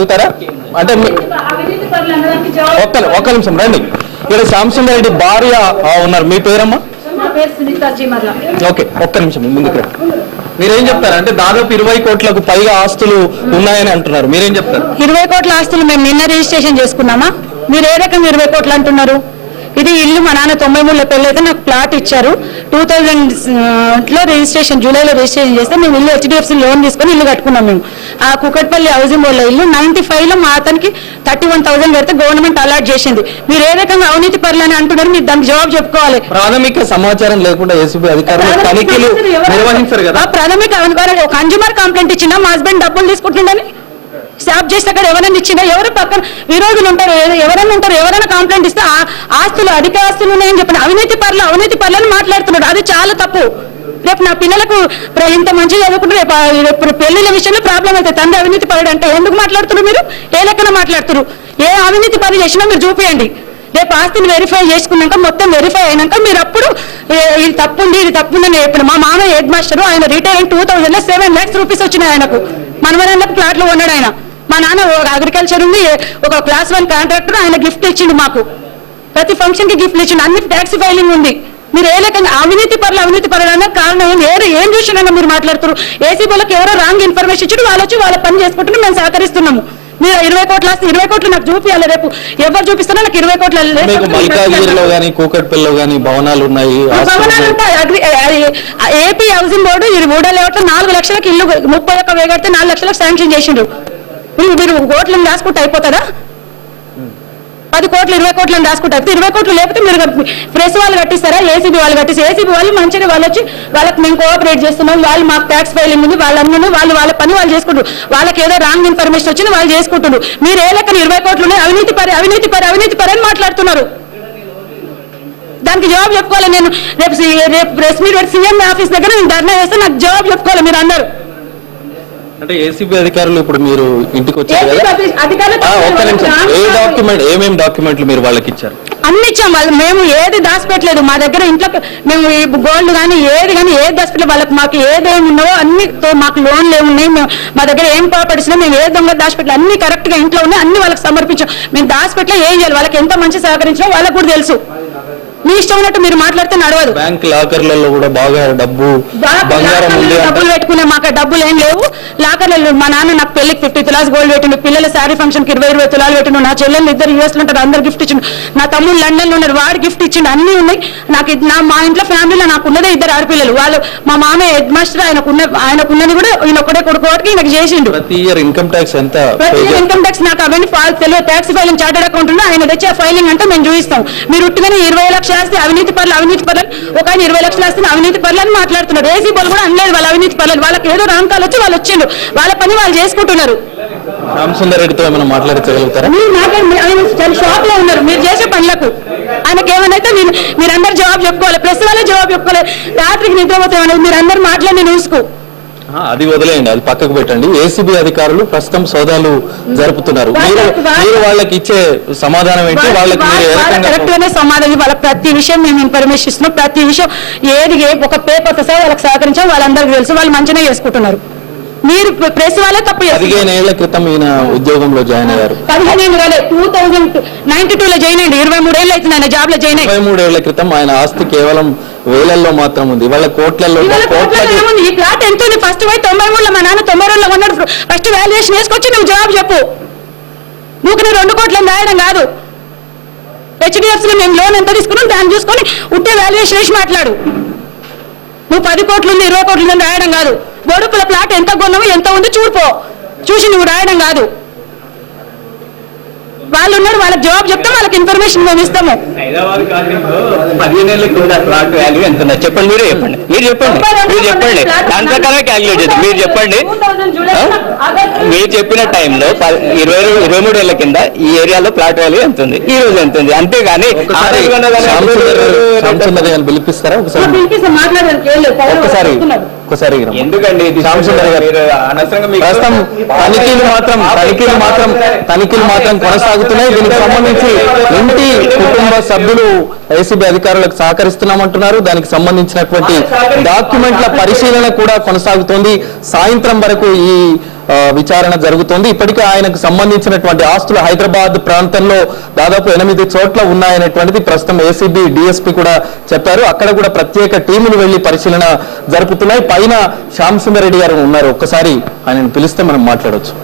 చెప్పగలుగుతారా? అంటే ఒక్క నిమిషం రండి. ఇక్కడ శ్యామసుందర్ రెడ్డి భార్య ఉన్నారు. మీ పేరమ్మా? ఓకే, ఒక్క నిమిషం ముందుకు రండి. మీరేం చెప్తారు? అంటే దాదాపు 20 కోట్లకు పైగా ఆస్తులు ఉన్నాయని అంటున్నారు, మీరేం చెప్తారు? 20 కోట్ల ఆస్తులు మేము నిన్న రిజిస్ట్రేషన్ చేసుకున్నామా? మీరు ఏ రకంగా 20 కోట్లు అంటున్నారు? ఇది ఇల్లు మా నాన్న 93లో పెళ్ళైతే నాకు ప్లాట్ ఇచ్చారు. 2000లో రిజిస్ట్రేషన్, జూలైలో రిజిస్ట్రేషన్ చేస్తే మేము ఇల్లు HDFC లోన్ తీసుకొని ఇల్లు కట్టుకున్నాం. మేము ఆ కుకట్పల్లి హౌసింగ్ బోర్డులో ఇల్లు 95లో మా అతనికి 31,000 పెడితే గవర్నమెంట్ అలాట్ చేసింది. మీరు ఏ రకంగా అవినీతి పరులని అంటున్నారు? మీరు దానికి జవాబు చెప్పుకోవాలి. ప్రాథమిక సమాచారం లేకుండా ఏసీబీ అధికారులు తనిఖీలు నిర్వహించారు కదా. ప్రాథమిక కన్జ్యూమర్ కంప్లైంట్ ఇచ్చిందా మా హస్బెండ్ డబ్బులు తీసుకుంటుండని? స్టాప్ చేస్తే అక్కడ ఎవరైనా ఇచ్చిందా? ఎవరు పక్కన విరోధులు ఉంటారు, ఎవరైనా ఉంటారు. ఎవరైనా కంప్లైంట్ ఇస్తే ఆస్తులు అధిక ఆస్తులు ఉన్నాయని చెప్పిన అవినీతి పరులని మాట్లాడుతున్నాడు. అది చాలా తప్పు. రేపు నా పిల్లలకు ఇంత మంచిగా చదువుకుంటే రేపు పెళ్లిళ్ళ విషయంలో ప్రాబ్లం అవుతుంది. తండ్రి అవినీతి పరుడు అంటే ఎందుకు మాట్లాడుతున్నారు మీరు? ఏ లెక్కన మాట్లాడుతున్నారు? ఏ అవినీతి పరుడు చేసినా మీరు చూపియండి. రేపు ఆస్తిని వెరిఫై చేసుకున్నాక మొత్తం వెరిఫై అయినాక మీరు అప్పుడు ఇది తప్పుంది ఇది తప్పుందని చెప్పిన. మా మామ హెడ్ మాస్టర్, ఆయన రిటైర్ అయిన 2000లో 7 lakhs రూపీస్ వచ్చినాయి ఆయనకు. మనవరాళ్ళకి ప్లాట్లు కొన్నాడు ఆయన. మా నాన్న అగ్రికల్చర్ ఉంది, ఒక క్లాస్ 1 కాంట్రాక్టర్, ఆయన గిఫ్ట్ ఇచ్చిండు మాకు. ప్రతి ఫంక్షన్ కి గిఫ్ట్లు ఇచ్చిండు. అన్ని ట్యాక్స్ ఫైలింగ్ ఉంది. మీరు ఏ రకంగా అవినీతి పరులు అన్న కారణం ఏం చూసినా మీరు మాట్లాడుతారు? ఏసీబీలకు ఎవరో రాంగ్ ఇన్ఫర్మేషన్ ఇచ్చి వాళ్ళు వచ్చి వాళ్ళ పని చేసుకుంటున్నా మేము సహకరిస్తున్నాము. మీరు 20 కోట్ల ఆస్తి 20 కోట్లు నాకు చూపించాలి. రేపు ఎవరు చూపిస్తున్నా నాకు 20 కోట్ల భవనాలు ఉన్నాయి. ఏపీ హౌసింగ్ బోర్డు 3 లేఅవుట్లో 4 లక్షలకు ఇల్లు 31 వేగడితే 4 లక్షలకు శాంక్షన్ చేసిండ్రు. మీరు కోట్లను రాసుకుంటే అయిపోతుందా? 10 కోట్లు 20 కోట్లను రాసుకుంటే 20 కోట్లు లేకపోతే మీరు ప్రెస్ వాళ్ళు కట్టిస్తారా? ఏసీబీ వాళ్ళు కట్టిస్తారు. ఏసీబీ వాళ్ళు మంచిగా వాళ్ళు వచ్చి వాళ్ళకి మేము కోఆపరేట్ చేస్తున్నాం, వాళ్ళు మాకు ట్యాక్స్ ఫైలింగ్ ఉంది, వాళ్ళందరూ వాళ్ళ పని వాళ్ళు చేసుకుంటారు. వాళ్ళకి ఏదో రాంగ్ ఇన్ఫర్మేషన్ వచ్చింది వాళ్ళు చేసుకుంటున్నారు. మీరు ఏ లెక్కన 20 కోట్లు అవినీతి పరి అని మాట్లాడుతున్నారు? దానికి జవాబు చెప్పుకోవాలి. నేను రేపు ప్రెస్ మీట్ సీఎం ఆఫీస్ దగ్గర నేను ధర్నా చేస్తే నాకు జవాబు చెప్పుకోవాలి మీరు అందరూ. అంటే ఏసీబీ అధికారులు ఇప్పుడు మీరు ఇంటికి వచ్చారు కదా, ఏమేమి డాక్యుమెంట్లు మీరు వాళ్ళకి ఇచ్చారు? అన్ని ఇచ్చాం. వాళ్ళు మేము ఏది దాచిపెట్టలేదు. మా దగ్గర ఇంట్లో మేము గోల్డ్ కానీ ఏది దాచిపెట్టలేదు. వాళ్ళకి మాకు ఏదేమి ఉన్నావో అన్నితో మాకు లోన్లు ఏమున్నాయి, మా దగ్గర ఏం ప్రాపర్టీస్ మేము ఏ దొంగ దాచిపెట్టలేదు. అన్ని కరెక్ట్ గా ఇంట్లో ఉన్నాయి, అన్ని వాళ్ళకి సమర్పించాం. మేము దాచిపెట్టలే ఏం చేయాలి? వాళ్ళకి ఎంత మంచి సహకరించాలో వాళ్ళకు కూడా తెలుసు. మీ ఇష్టం ఉన్నట్టు మీరు మాట్లాడితే నడవదు. బ్యాంక్ లాకర్లలో కూడా బాగా డబ్బులు పెట్టుకునే మాకు డబ్బులు ఏం లేవు. లాకర్లలో మా నాన్న నాకు పెళ్లికి 50 తులాస్ గోల్డ్ పెట్టిండు, పిల్లల శారీ ఫంక్షన్ కి 20 తులాలు పెట్టిండు, నా చెల్లెలు 2 US లో ఉంటారు అందరు గిఫ్ట్ ఇచ్చిండు, నా తమ్ముడు లండన్ లో ఉన్నారు వాడు గిఫ్ట్ ఇచ్చిండు. అన్ని ఉన్నాయి నాకు. మా ఇంట్లో ఫ్యామిలీలో నాకు ఉన్నదే 2 ఆడపిల్లలు. వాళ్ళు మా మామయ్య హెడ్ మాస్టర్, ఆయనకున్నది కూడా ఈయన ఒకటే కొడుకు వాటికి ఈయనకు చేసిండు. ప్రతి year income tax income tax నాకు అవన్నీ తెలియదు. ట్యాక్స్ ఫైలింగ్ చార్టెడ్ అకౌంట్ ఉంటే ఆయన తెచ్చే ఫైలింగ్ అంటే మేము చూపిస్తాం. మీరు ఉట్టిగానే 20 లక్షలు ఆస్తి అవినీతి పరులు ఒక 20 లక్షలు ఆస్తిని అవినీతి పరులు అని మాట్లాడుతున్నారు. ఏసీ వాళ్ళు కూడా అనలేదు వాళ్ళ అవినీతి పరులు. వాళ్ళకి ఏదో రాంకాలు వచ్చి వాళ్ళు వచ్చిండు, వాళ్ళ పని వాళ్ళు చేసుకుంటున్నారు. శ్యామసుందర్ రెడ్డితో ఏమైనా మాట్లాడగలుగుతారా? ఆయన షాప్ లో ఉన్నారు. మీరు చేసే పనులకు ఆయనకి ఏమైనా మీరందరూ జవాబు చెప్పుకోవాలి. ప్రెస్ వాళ్ళే జవాబు చెప్పుకోవాలి. రాత్రికి నిద్రపోతే మీరు అందరూ మాట్లాడి చూసుకో. అది వదిలేయండి, అది పక్కకు పెట్టండి. ఏసీబీ అధికారులు ప్రస్తుతం సోదాలు జరుపుతున్నారు. మీరు వాళ్ళకి ఇచ్చే సమాధానం ఏంటి? వాళ్ళకి కరెక్ట్ గానే సమాధానం. వాళ్ళకి ప్రతి విషయం మేము ఇన్ఫర్మేషన్ ఇస్తున్నాం. ప్రతి విషయం ఏది ఒక పేపర్ సహా వాళ్ళకి సహకరించాం. వాళ్ళందరికీ తెలుసు, వాళ్ళు మంచిగా చేసుకుంటున్నారు. మీరు ప్రెస్ వాళ్ళే తప్పు. 15 ఏళ్ల క్రితం ఈయన ఉద్యోగంలో జాయిన్ అయ్యారు. 15 ఏళ్ళు 2092లో జాయిన్ అయ్యింది. 23 ఏళ్ళు అవుతుంది ఆయన జాబ్ లో జాయిన్ అయ్యి. 23 ఏళ్ల క్రితం ఆయన ఆస్తి కేవలం వేలల్లో మాత్రం ఉంది, వాళ్ళ కోట్లలో. ఈ ప్లాట్ ఎంత ఉంది? ఫస్ట్ 93లో మా నాన్న 92లో కొన్నాడు. ఫస్ట్ వాల్యుయేషన్ వేసుకొచ్చి నువ్వు జవాబు చెప్పు. నువ్వు 2 కోట్లను రాయడం కాదు. HDFCలో మేము లోన్ ఎంత తీసుకున్నాం దాన్ని చూసుకొని ఉంటే వాల్యుయేషన్ వేసి మాట్లాడు. నువ్వు 10 కోట్లు ఉంది 20 కోట్లు ఉంది రాయడం కాదు. గొడుపుల ప్లాట్ ఎంత కొన్నావు ఎంత ఉంది చూడిపో, చూసి నువ్వు రాయడం కాదు. వాళ్ళు ఉన్నారు, వాళ్ళకి జవాబు చెప్తాం, వాళ్ళకి ఇన్ఫర్మేషన్ మేము ఇస్తాము. 15 ఏళ్ళ కింద ప్లాట్ వాల్యూ ఎంత ఉందో చెప్పండి. మీరు చెప్పండి దాని ప్రకారం క్యాలిక్యులేట్ చేద్దాం. మీరు చెప్పండి. మీరు చెప్పిన టైంలో 23 ఏళ్ల కింద ఈ ఏరియాలో ప్లాట్ వాల్యూ ఎంత ఉంది, ఈ రోజు ఎంత ఉంది, అంతేగాని పిలిపిస్తారా ఒకసారి? ఎందుకండి తనిఖీలు మాత్రం కొనసాగుతున్నాయి. దీనికి సంబంధించి ఇంటి కుటుంబ సభ్యులు ఏసీబీ అధికారులకు సహకరిస్తున్నామంటున్నారు. దానికి సంబంధించినటువంటి డాక్యుమెంట్ల పరిశీలన కూడా కొనసాగుతోంది. సాయంత్రం వరకు ఈ విచారణ జరుగుతోంది. ఇప్పటికే ఆయనకు సంబంధించినటువంటి ఆస్తులు హైదరాబాద్ ప్రాంతంలో దాదాపు 8 చోట్ల ఉన్నాయనేటువంటిది ప్రస్తుతం ఏసీబీ డిఎస్పీ కూడా చెప్పారు. అక్కడ కూడా ప్రత్యేక టీములు వెళ్లి పరిశీలన జరుపుతున్నాయి. పైన శ్యామ్ సుందర్ రెడ్డి గారు ఉన్నారు, ఒక్కసారి ఆయనను పిలిస్తే మనం మాట్లాడవచ్చు.